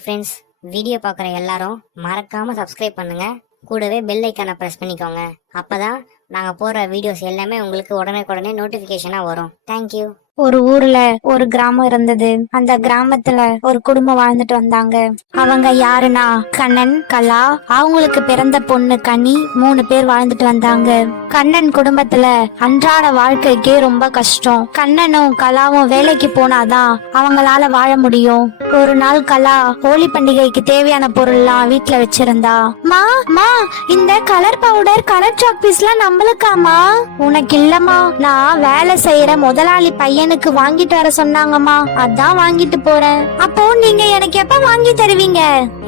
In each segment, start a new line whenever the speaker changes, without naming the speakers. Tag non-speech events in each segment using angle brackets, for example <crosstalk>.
Hi friends video பார்க்குற எல்லாரும் மறக்காம சப்ஸ்கிரைப் பண்ணுங்க. கூடவே பெல் ஐக்கானை ப்ரெஸ் பண்ணிக்கோங்க. அப்பதான் நாங்கள் போடுற வீடியோஸ் எல்லாமே உங்களுக்கு உடனே நோட்டிஃபிகேஷனாக வரும். தேங்க்யூ
ஒரு ஊர்ல ஒரு கிராமம் இருந்தது. அந்த கிராமத்துல ஒரு குடும்பம் வாழ்ந்துட்டு வந்தாங்க. அவங்க யாருன்னா? கண்ணன் கலா. அவங்களுக்கு பிறந்த பொண்ணு கனி. மூணு பேர் வாழ்ந்துட்டு வந்தாங்க. கண்ணன் குடும்பத்துல அன்றாட வாழ்க்கைக்கே ரொம்ப கஷ்டம். கண்ணனும் கலாவும் வேலைக்கு போனாதான் அவங்களால வாழ முடியும். ஒரு நாள் கலா ஹோலி பண்டிகைக்கு தேவையான பொருள்லாம் வீட்ல வச்சிருந்தா மா மா இந்த கலர் பவுடர் கலர் சாக்பீஸ் எல்லாம் நம்மளுக்காமா உனக்கு இல்லம்மா. நான் வேலை செய்யற முதலாளி பையன் பையனுக்கு வாங்கிட்டு வர சொன்னாங்கம்மா. அதான் வாங்கிட்டு போறேன். அப்போ நீங்க எனக்கு எப்ப வாங்கி தருவீங்க?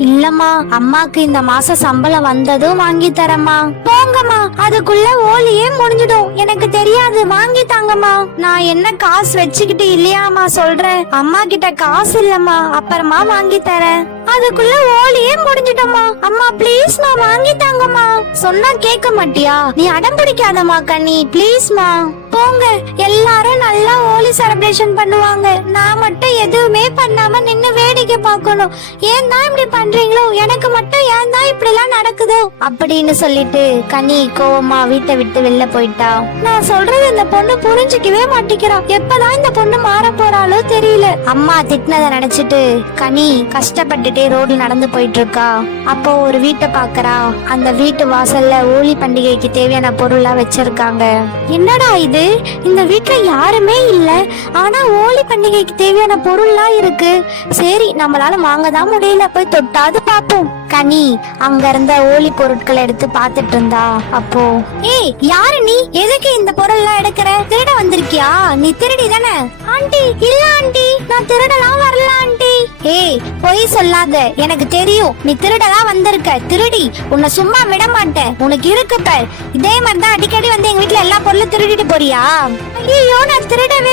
இல்லம்மா அம்மாக்கு இந்த மாசம் சம்பளம் வந்ததும் வாங்கி தரேம்மா. போங்கம்மா அதுக்குள்ள ஓலியே முடிஞ்சிடும். எனக்கு தெரியாது வாங்கி தாங்கம்மா. நான் என்ன காசு வச்சுக்கிட்டு இல்லையாம்மா சொல்றேன். அம்மா கிட்ட காசு இல்லம்மா அப்புறமா வாங்கி தரேன். அதுக்குள்ள ஓலியே முடிஞ்சிட்டோமா அம்மா ப்ளீஸ்மா வாங்கி தாங்கம்மா. சொன்னா கேட்க மாட்டியா? நீ அடம் பிடிக்காதம்மா கண்ணி. ப்ளீஸ்மா போங்க எல்லாரும் செலிப்ரேஷன் பண்ணுவாங்க. நான் மட்டும் எதுவுமே பண்ணாம நின்னு வேடிக்கை பார்க்கணும். ஏன் தான் இப்படி பண்றீங்களோ? எனக்கு மட்டும் ஏன் தான் இப்படி எல்லாம் நடக்குதோ? அப்படின்னு சொல்லிட்டு கனி கோவமா வீட்டை விட்டு வெளில போயிட்டா. நான் சொல்றது இந்த பொண்ணு புரிஞ்சுக்கவே மாட்டேங்கிறா. எப்பதான் இந்த பொண்ணு மாற போறாளோ தெரியல. அம்மா திட்டினத நினைச்சிட்டு கனி கஷ்டப்பட்டுட்டே ரோடு நடந்து போயிட்டு இருக்கா அப்போ ஒரு வீட்டை பாக்குறா அந்த வீட்டு வாசல்ல ஹோலி பண்டிகைக்கு தேவையான பொருள்லாம் வச்சிருக்காங்க. என்னடா இது? இந்த வீட்டுல யாருமே இல்ல. ஆனா ஹோலி பண்டிகைக்கு தேவையான பொருள்லாம் இருக்கு. சரி நம்மளால வாங்க தான் முடியல. போய் தொட்டாது பாப்போம் கனி அங்க இருந்த ஹோலி பொருட்களை எடுத்து பாத்துட்டு இருந்தா அப்போ. ஏய் யாரு நீ? எதுக்கு இந்த பொருள்லாம் எடுக்கிற? திருட வந்திருக்கியா? நீ திருடி தானே? ஆண்டி இல்ல ஆண்டி. நான் திருடலாம் வரல ஆண்டி. ஏய் பொய் சொல்லாத. எனக்கு தெரியும். நீ திருடலாம் வந்திருக்க. திருடி. உன்னை சும்மா விட மாட்டேன் உனக்கு இருக்கு பார். இதே மாதிரி தான் அடிக்கடி வந்து எங்க வீட்ல எல்லா பொருளும் திருடிட்டு போறியா? ஐயோ நான் திருடவே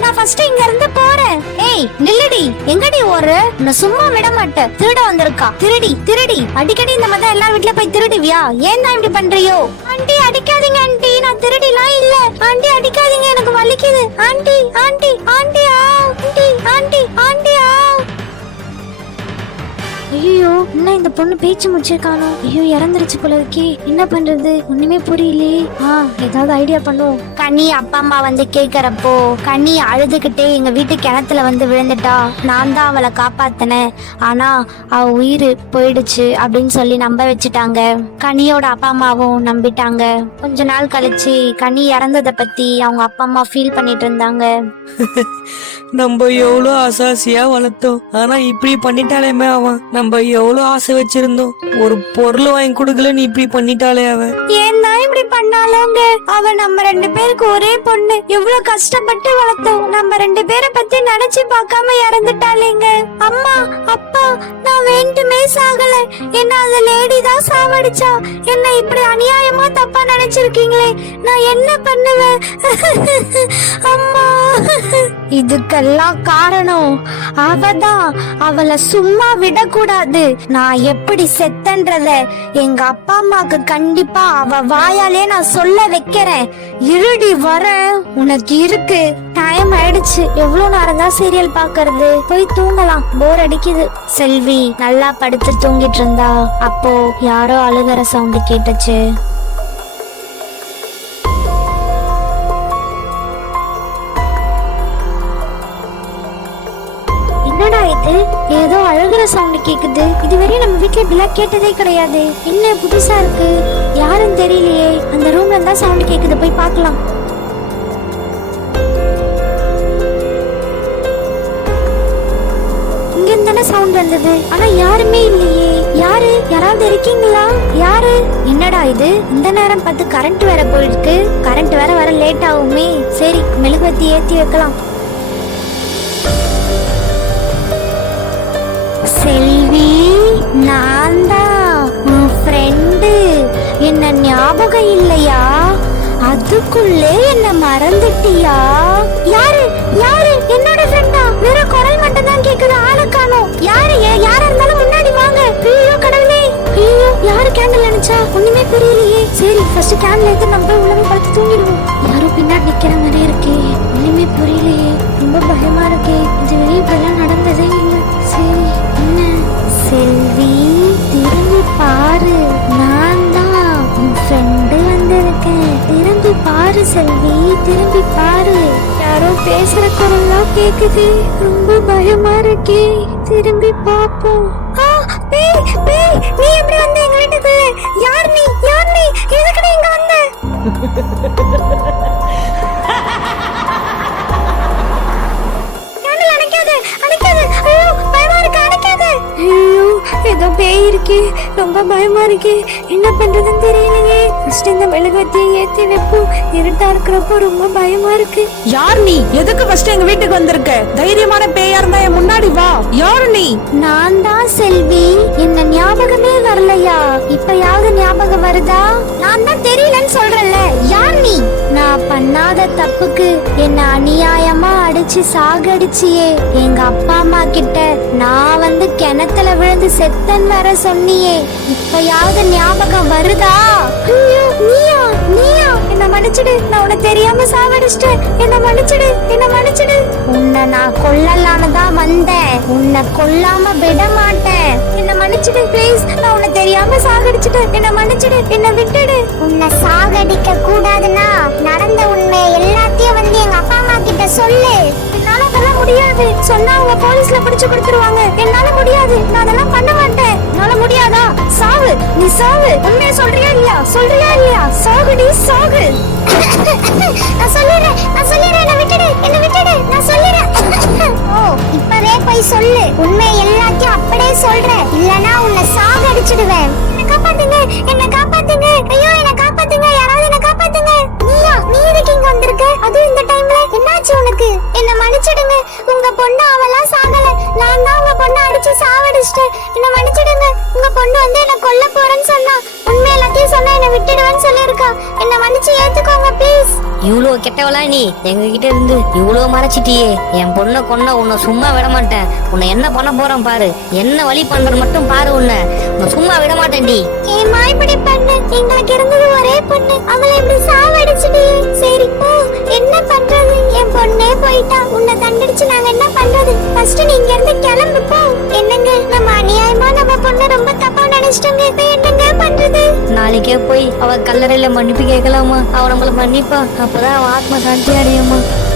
நான் ஃபர்ஸ்ட் இங்க இருந்து போறேன். ஏய் நில்லுடி. எங்கடி ஒரு நான் சும்மா விட மாட்டேன். திருட வந்திருக்கா. திருடி திருடி. அடிக்கடி இந்த மாதிரி எல்லார் வீட்ல போய் திருடுவியா? ஏன் தான் இப்படி பண்றியோ? ஆண்டி அடிக்காதீங்க ஆண்டி. நான் திருடிலாம் இல்ல. ஆண்டி அடிக்காதீங்க. எனக்கு வலிக்குது. ஆண்டி ஆண்டி ஆண்டி ஆ. ஐயோ என்ன இந்த பொண்ணு பேச்சு முடிச்சிருக்கானோ? ஐயோ இறந்துருச்சு போல இருக்கே என்ன பண்றது? ஒண்ணுமே புரியலையே. ஆ ஏதாவது ஐடியா பண்ணுவோம் கனி அப்பா அம்மா வந்து கேக்குறப்போ கனி அழுதுகிட்டே எங்க வீட்டு கிணத்துல வந்து விழுந்துட்டா. நான் தான் அவளை காப்பாத்தினேன். ஆனா அவ உயிர் போயிடுச்சு அப்படின்னு சொல்லி நம்ப வச்சுட்டாங்க. கனியோட அப்பா அம்மாவும் நம்பிட்டாங்க. கொஞ்ச நாள் கழிச்சு கனி இறந்ததை பத்தி அவங்க அப்பா அம்மா ஃபீல் பண்ணிட்டு இருந்தாங்க. <laughs>
நம்ம எவ்வளோ ஆசாசியா வளர்த்தோம். ஆனா இப்படி பண்ணிட்டாலேமே அவன் நம்ம எவ்வளோ ஆசை வச்சிருந்தோம். ஒரு பொருள் வாங்கி கொடுக்கல நீ இப்படி பண்ணிட்டாலே அவ.
ஏன் தான் இப்படி பண்ணாலோங்க அவ நம்ம ரெண்டு பேருக்கு ஒரே பொண்ணு. எவ்வளவு கஷ்டப்பட்டு வளர்த்தோம். நம்ம ரெண்டு பேரை பத்தி நினைச்சு பார்க்காம இறந்துட்டாலேங்க அம்மா அப்பா நான் வேண்டுமே சாகல. என்ன அந்த லேடி தான் சாவடிச்சா? என்ன இப்படி அநியாயமா தப்பா நினைச்சிருக்கீங்களே? நான் என்ன பண்ணுவேன்? <laughs> அம்மா. இதுக்கெல்லாம் காரணம் அவதான் அவளை சும்மா விடக்கூடாது. நான் எப்படி செத்தன்றத எங்க அப்பா அம்மாக்கு கண்டிப்பா அவ வாயாலே நான் சொல்ல வைக்கிறேன். இருடி வர உனக்கு இருக்கு. டைம் ஆயிடுச்சு. எவ்வளவு நேரம் தான் சீரியல் பாக்குறது போய் தூங்கலாம். போர் அடிக்குது. செல்வி நல்லா படுத்து தூங்கிட்டு இருந்தா. அப்போ யாரோ அழுகிற சவுண்ட் கேட்டுச்சு. ஏதோ அழுகிற சவுண்ட் கேக்குது? இதுவரை நம்ம வீட்ல இப்படிலாம் கேட்டதே கிடையாது. என்ன புதுசா இருக்கு? யாருன்னு தெரியலையே. அந்த ரூம்ல இருந்தா சவுண்ட் கேக்குது. போய் பார்க்கலாம். இங்க இருந்தானே சவுண்ட் வந்தது. ஆனா யாருமே இல்லையே. யாரு? யாராவது இருக்கீங்களா? யாரு? என்னடா இது? இந்த நேரம் பார்த்து கரண்ட் வேற போயிருக்கு. கரண்ட் வேற வர லேட் ஆகுமே. சரி மெழுகுவத்தி ஏத்தி வைக்கலாம். என்ன ஞாபகம் இல்லையா அதுக்குள்ளே என்ன மறந்துட்டியா? யாரு? யாரு? என்னோட ஃப்ரெண்டா வெறும் குரல் மட்டும் தான் கேக்குது ஆளை காணோம். யாரு? யாரா இருந்தாலும் முன்னாடி வாங்க. ஐயோ கடவுளே. ஐயோ யாரு கேண்டில் நினைச்சா ஒண்ணுமே புரியலையே. சரி ஃபர்ஸ்ட் கேண்டில் எடுத்து நம்ம போய் உள்ளவே பார்த்து தூங்கிடுவோம். யாரும் பின்னாடி நிக்கிற மாதிரி இருக்கு. பாரு செல்வி திரும்பி பாரு யாரோ பேசுற குரல்லாம் கேக்குது ரொம்ப பயமா இருக்கே திரும்பி பாப்போம் நீ எப்படி வந்த எங்க வீட்டுக்குள்ள? யார் நீ? யார் நீ? எதுக்கு இங்க வந்த? கண்ணுல அடைக்காது ஐயோ, பயமா இருக்கு, அடைக்காத. ஐயோ, ஏதோ பேய் இருக்கே ரொம்ப பயமா இருக்கு என்ன பண்றதுன்னு தெரியலையே. ஃபர்ஸ்ட் இந்த மெழுகுவத்தியை ஏத்தி வைப்போம் இருட்டா இருக்கிறப்போ ரொம்ப பயமா இருக்கு
யார் நீ? எதுக்கு ஃபர்ஸ்ட் எங்க வீட்டுக்கு வந்திருக்க? தைரியமான பேயா இருந்தா என் முன்னாடி வா. யார் நீ?
நான் தான் செல்வி. என்ன ஞாபகமே வரலையா? இப்பயாவது ஞாபகம் வருதா? நான் தான் தெரியலன்னு சொல்றேன்ல. யார் நீ? நான் பண்ணாத தப்புக்கு என்ன அநியாயமா அடிச்சு சாகடிச்சியே. எங்க அப்பா அம்மா கிட்ட நான் வந்து கிணத்துல விழுந்து செத்தன் வர சொன்னியே. இப்பயாவது ஞாபகம் வருதா? ஐயோ நீயா நீயா? என்ன மன்னிச்சிடு. நான் உன்னை தெரியாம சாவடிச்சிட்டேன். என்ன மன்னிச்சிடு என்ன மன்னிச்சிடு. உன்னை நான் கொல்லலான்னு தான் வந்தேன். உன்னை கொல்லாம விட மாட்டேன் என்ன மன்னிச்சிடு ப்ளீஸ் நான் உன்னை தெரியாம சாகடிச்சிட்டேன் என்ன மன்னிச்சிடு என்ன விட்டுடு. உன்னை சாகடிக்க கூடாதுன்னா நடந்த உண்மை எல்லாத்தையும் வந்து எங்க அப்பா அம்மா கிட்ட சொல்லு. என்னால அதெல்லாம் முடியாது. சொன்னா அவங்க போலீஸ்ல பிடிச்சு கொடுத்துருவாங்க. என்னால முடியாது. நான் அதெல்லாம் பண்ண நீ சாவு. உண்மையை சொல்றியா இல்லையா? சொல்றியா இல்லையா? சாகுடி சாகு. நான் சொல்லிடுறேன் நான் சொல்லிடுறேன் என்ன விட்டுடு. உங்க பொண்ணு அவெல்லாம் சாகல. நான் தான் உங்க பொண்ணை அடிச்சு சாவடிச்சிட்டேன். என்ன மன்னிச்சிடுங்க. உங்க பொண்ணு வந்து என்ன கொல்ல போறேன்னு சொன்னா. உண்மை எல்லாத்தையும் சொன்னா என்ன விட்டுடுவேன்னு சொல்லியிருக்கா. என்ன மன்னிச்சு ஏத்துக்கோங்க ப்ளீஸ்
இவ்வளோ கெட்டவளா நீ? எங்க கிட்ட இருந்து இவ்வளோ மறைச்சிட்டியே. என் பொண்ணை கொன்ன உன்னை சும்மா விட மாட்டேன் உன்னை என்ன பண்ண போறேன் பாரு. என்ன வழி பண்ற மட்டும் பாரு உன்னை. உன்னை சும்மா விட மாட்டேன்டி
ஏமா இப்படி பண்ணு. எங்களுக்கு இருந்தது ஒரே பொண்ணு. அவளை இப்படி சாவடிச்சிட்டியே. சரி போ. என்ன பண்றது? என் பொண்ணே போயிட்டா. உன்னை கண்டடிச்சு நாங்க என்ன பண்றது? ஃபர்ஸ்ட் நீ இங்க இருந்து கிளம்பு போ. என்னங்க? நம்ம அநியாயமா நம்ம பொண்ணு ரொம்ப தப்பா நினைச்சிட்டோங்க. இப்ப என்னங்க பண்றது?
நாளைக்கே போய் அவ கல்லறையில மன்னிப்பு கேட்கலாமா? அவ நம்மள மன்னிப்பா. રામ આત્મા શાંતિ